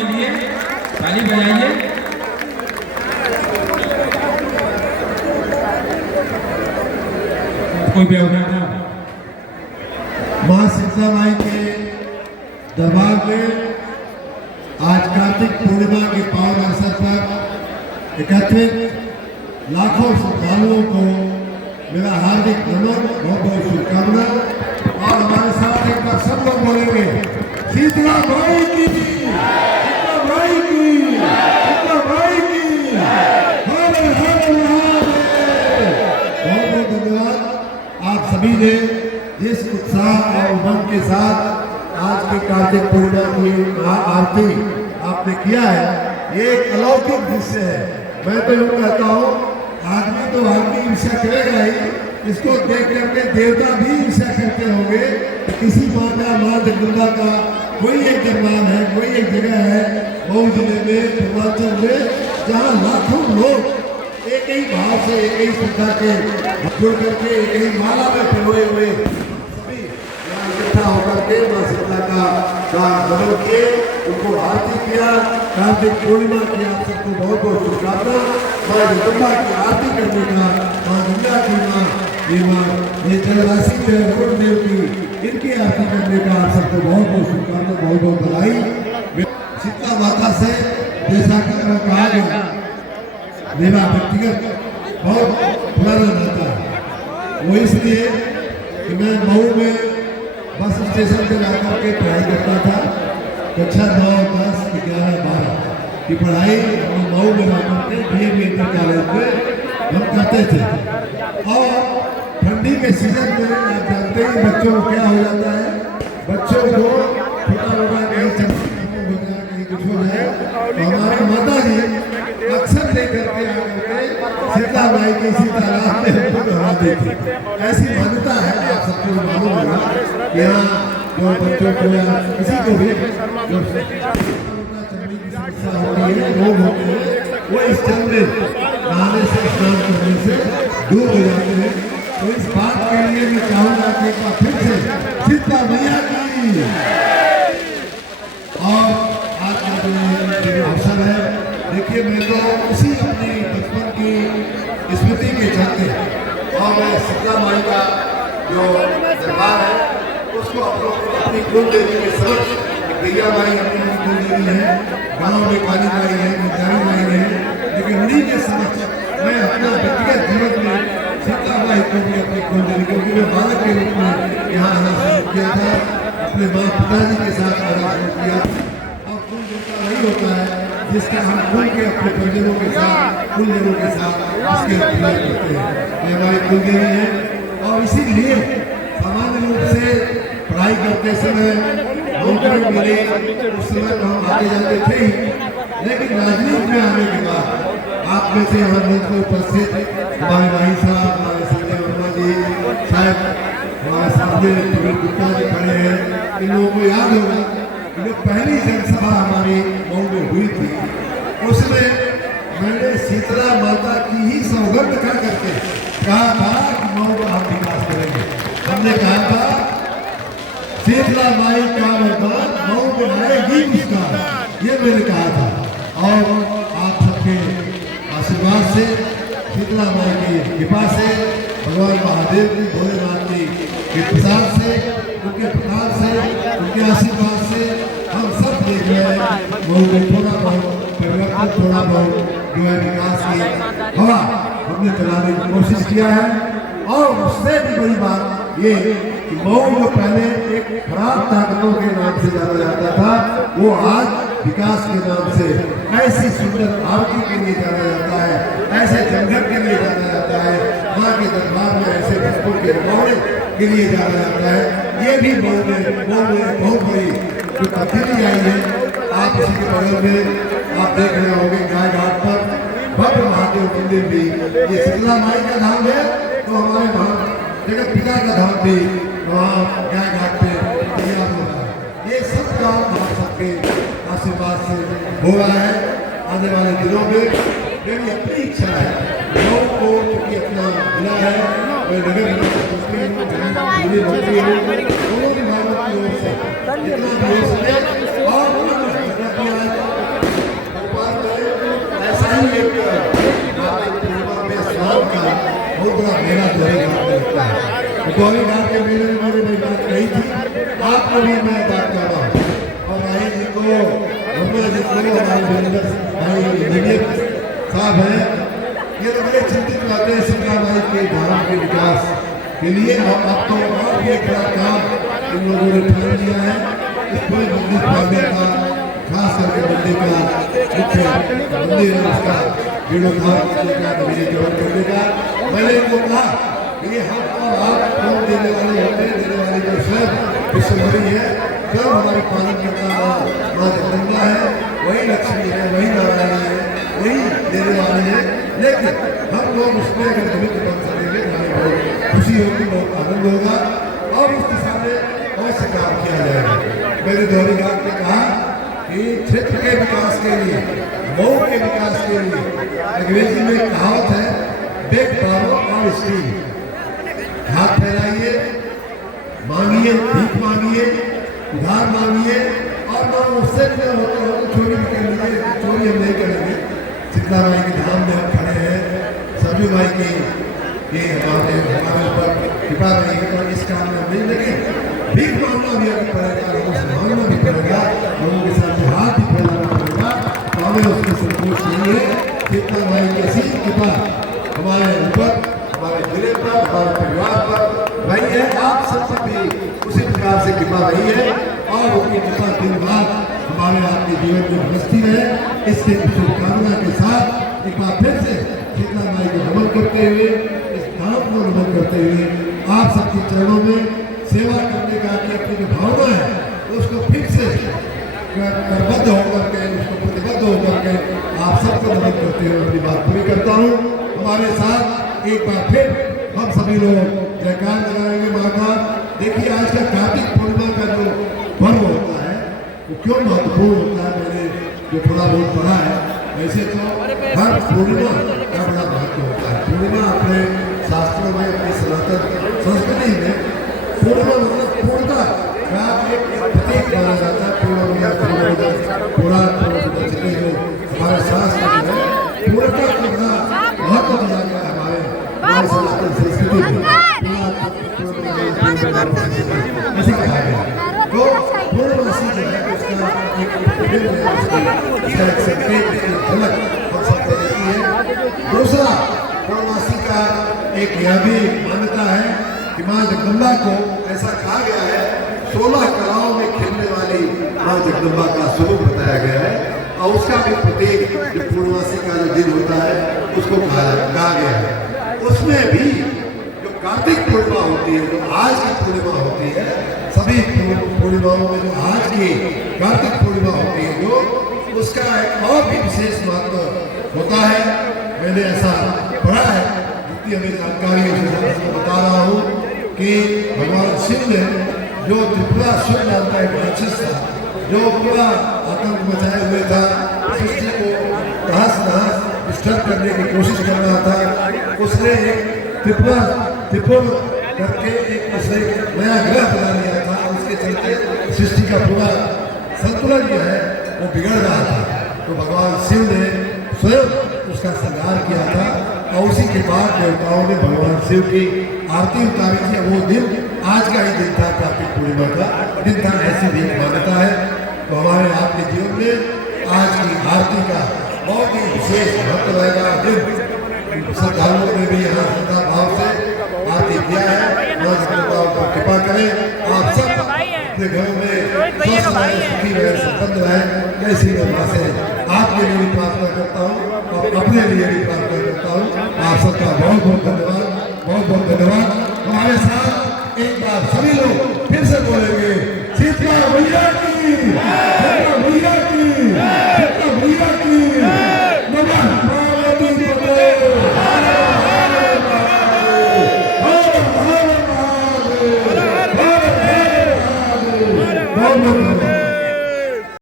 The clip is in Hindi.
के लिए ताली बजाइए। कोई व्यवधान ना मां शीतला माई के दरबार में आज कार्तिक पूर्णिमा के पावन अवसर पर एकत्रित लाखों श्रद्धालुओं को मेरा हार्दिक नमन, बहुत बहुत शुभकामना। और हमारे साथ एक बार सब लोग बोलेंगे शीतला माई की, शीतला माई की, शीतला माई की, हर हर महादेव। बहुत बहुत धन्यवाद। आप सभी ने जिस उत्साह और उमंग के साथ आज के कार्तिक पूर्णिमा की आरती आपने किया है, ये एक अलौकिक दृश्य है। मैं तो यूँ कहता हूँ, आदमी तो आदमी ईर्ष्या करेगा ही, इसको देख करके देवता भी ईर्ष्या करते होंगे। किसी माता माँ जगदम्बा का कोई एक दरबार है, कोई एक जगह है मऊ जिले में, पूर्वांचल में, जहाँ लाखों लोग एक ही भाव से, एक ही श्रद्धा के जुड़ करके एक ही माला में पिरोए हुए सभी यहाँ इकट्ठा होकर के माँ शीतला का नमन किए, उनको आरती किया। कार्तिक पूर्णिमा की आप सबको बहुत बहुत शुभकामना। माँ जगदम्बा की आरती करने का, माँ गंगा की, ये जलराशि देव की, इनकी आरती करने का आप सबको बहुत बहुत शुभकामना, बहुत बहुत बधाई। शीतला माता से जैसा कहा गया, मेरा व्यक्तिगत बहुत पुराना नाता है। वो इसलिए कि मैं मऊ में बस स्टेशन पे जाकर के पढ़ाई करता था। कक्षा 9, 10, 11, 12 की पढ़ाई हम मऊ में जाकर के BA इंटर कॉलेज में हम करते थे। और ठंडी के सीजन में आप जानते हैं बच्चों को क्या हो जाता है, बच्चों को छोटा मोटा कहीं चक्कर कहीं कुछ हो जाए, तो हमारी माता जी अक्सर लेकर के आकर शीतला माई की इसी तालाब में हमको नहा देती। ऐसी मान्यता है, आप सबको मालूम होगा कि यहाँ जो बच्चों को या किसी को भी जो चमड़ी की समस्या होती है, रोग होते हैं, वो इस जल में नहाने से, स्नान करने से दूर हो जाते हैं। तो इस बात के लिए मैं चाहूँगा कि एक बार फिर से शीतला मैया की। और आज का जो अवसर है, देखिए मैं तो उसी अपनी बचपन की स्मृति के चलते और मैं शीतला माई का जो दरबार है उसको अपनी कुल देवी के समझ, भैया माई अपनी कुल देवी है, गाँव में काली माई है, मितारी माई है, लेकिन उन्हीं के समझ मैं अपना व्यक्तिगत जीवन में शीतला माई को भी अपनी कुल देवी, क्योंकि मैं बालक के रूप में यहाँ आना शुरू किया था, अपने माँ पिताजी के साथ आना शुरू किया। और कुल देवता वही होता है जिसका हम खुल के अपने परिजनों के साथ, कुलजनों के साथ इसकी पूजा करते हैं। ये हमारी कुलदेवी है। और इसीलिए सामान्य रूप से पढ़ाई करते समय नौकरी मिले, उस समय तो हम आगे जाते थे ही, लेकिन राजनीति में आने के बाद आप में से हमारे मंच में उपस्थित हमारे भाई साहब, हमारे संजय वर्मा जी, शायद हमारे सामने प्रवीण गुप्ता जी खड़े हैं, इन लोगों को याद होगा जो पहली जनसभा हमारी मऊ में हुई थी, उसमें मैंने शीतला माता की ही सौगंध कर करके कहा था कि मऊ का हम विकास करेंगे। हमने कहा था शीतला माई का वरदान मऊ में आएगी मुस्कान, ये मैंने कहा था। और आप सबके आशीर्वाद से, शीतला माई की कृपा से, भगवान महादेव की, भोलेनाथ की प्रसाद से, उनके प्रताप से, उनके आशीर्वाद से हम सब देख रहे हैं मऊ में थोड़ा बहुत परिवर्तन, थोड़ा बहुत जो है विकास की हवा हमने चलाने की कोशिश किया है। और उससे भी बड़ी बात ये कि मऊ जो पहले एक खराब ताकतों के नाम से जाना जाता था, वो आज विकास के नाम से ऐसी सुंदर आरती के लिए जाना जाता है, ऐसे जंगल के लिए जाना जाता है, माँ के दरबार में ऐसे भक्तों के रमौने के लिए जाना जाता है। ये भी मऊ में बहुत बड़ी जो तब्दीली आई है। आप इसी के बगल में आप देख रहे होंगे गाय घाट पर भव्य महादेव मंदिर भी, ये शीतला माई का धाम है, तो हमारे वहाँ जगत पिता का धाम भी वहाँ गाय घाट पे तैयार हो रहा है। ये सब काम आप सबके आशीर्वाद से हो रहा है। आने वाले दिनों में मेरी अपनी इच्छा है, लोगों को क्योंकि अपना जिला है, मैं नगर दोनों विभागों की ओर से जितना भी हो सके और आपको भी मैं बात कर रहा हूँ और भाई जी को जी को हमारे भाई इंजीनियर साहब हैं, ये तो बड़े चिंतित रहते हैं शीतला माई के धाम के विकास के लिए। और अब तो और भी एक बड़ा काम इन लोगों ने ठान लिया है इस पूरे मंदिर पाने का, खास करके मंदिर का मुख्य मंदिर है उसका जीर्णोद्धार करने का, नवीनीकरण करने का। मैंने इनको कहा कि ये हम और आप कौन देने वाले होते हैं, देने वाले जो स्वयं विश्वभरी है, स्वयं हमारी पालन करता माँ जगदम्बा है, वही लक्ष्मी है, वही नारायण है, वही देने वाले हैं। लेकिन हम लोग उसमें अगर निमित्त बन सकेंगे तो हमें बहुत खुशी होगी, बहुत आनंद होगा और उस दिशा में और से काम किया जाएगा। मेरे धोनी घाट ने कहा कि क्षेत्र के विकास के लिए, मऊ के विकास के लिए अंग्रेजी में कहावत है, बेग पारो और स्टील, हाथ फैलाइए, मांगिए, भीख मांगिए, उधार मांगिए और ना उससे होते हो तो चोरी भी कर लीजिए। चोरी हम नहीं करेंगे। शीतला माई के धाम में हम खड़े हैं, सरजू माई की ये हमारे ऊपर कृपा रहेगी तो इस काम में नहीं लगे। भीख मांगना भी अभी पड़ेगा, लोगों से मांगना भी पड़ेगा, लोगों के साथ हाथ भी फैलाना पड़ेगा, तो हमें उसमें संतोष नहीं है। शीतला माई की असीम कृपा हमारे ऊपर, हमारे जिले पर, हमारे परिवार पर रही है। आप सबसे भी उसी प्रकार से कृपा रही है और उनकी कृपा दिन रात हमारे आपके जीवन में बरसती रहे। इससे शुभकामना के साथ एक बार फिर से शीतला माई को नमन करते हुए, इस धाम को नमन करते हुए आप सबके चरणों में सेवा करने का अपनी जो भावना है उसको फिर से करबद्ध होकर के, उसको प्रतिबद्ध होकर के आप सबको नमन करते हुए अपनी बात पूरी करता हूँ। हमारे साथ एक बार फिर हम सभी लोग जयकार लगाएंगे माँ का। देखिए आज का कार्तिक पूर्णिमा का जो पर्व होता है वो क्यों महत्वपूर्ण होता है, मैंने जो थोड़ा बहुत पढ़ा है। वैसे तो हर पूर्णिमा का बड़ा महत्व होता है। पूर्णिमा अपने शास्त्रों में, अपनी सनातन संस्कृति में पूर्णिमा मतलब पूर्णता का एक प्रतीक माना जाता है। पूरा जितने जो हमारे शास्त्र जो है पूर्णता को बड़ा महत्व दिया गया है हमारे सनातन संस्कृति में। ऐसे कहा गया तो पूर्णवासी जो है उसका एक संकेत, झलक हम सबको देती है। दूसरा पूर्णवासी का एक यह भी मान्यता है कि माँ जगदम्बा को ऐसा कहा गया है 16 कलाओं में खेलने वाली माँ जगदम्बा का स्वरूप बताया गया है और उसका भी प्रतीक जो पूर्णवासी का जो दिन होता है उसको कहा गया है। उसमें भी जो कार्तिक पूर्णिमा होती है, जो आज की पूर्णिमा होती है, सभी पूर्णिमाओं में जो आज की कार्तिक पूर्णिमा होती है जो उसका एक और भी विशेष महत्व होता है। मैंने ऐसा पढ़ा है, जितनी हमें जानकारी है उसको बता रहा हूँ कि भगवान शिव ने जो त्रिपुरा सुर नाम का एक राक्षस था जो पूरा आतंक मचाए हुए था, सृष्टि को तहस नहस डिस्टर्ब करने की कोशिश कर रहा था, उसने एक त्रिपुर करके एक उसे नया ग्रह बना लिया था। उसके चलते सृष्टि का पूरा संतुलन जो है वो बिगड़ रहा था। तो भगवान शिव ने स्वयं उसका संहार किया था और उसी के बाद देवताओं ने भगवान शिव की आरती उतारी थी। वो दिन आज का ही दिन था, कार्तिक पूर्णिमा का दिन था, ऐसी भी मान्यता है। तो हमारे आपके जीवन में आज की आरती का बहुत ही विशेष महत्व रहेगा। दिन श्रद्धालुओं ने भी यहाँ श्रद्धा भाव से आरती किया है। कृपा करें आप सब अपने घरों में स्वस्थ रहे, सुखी रहे, संपन्न रहे। ऐसी बाबा से आपके लिए भी प्रार्थना करता हूँ और अपने लिए भी प्रार्थना करता हूँ। आप सबका बहुत बहुत धन्यवाद, बहुत बहुत धन्यवाद। हमारे साथ एक बार सभी लोग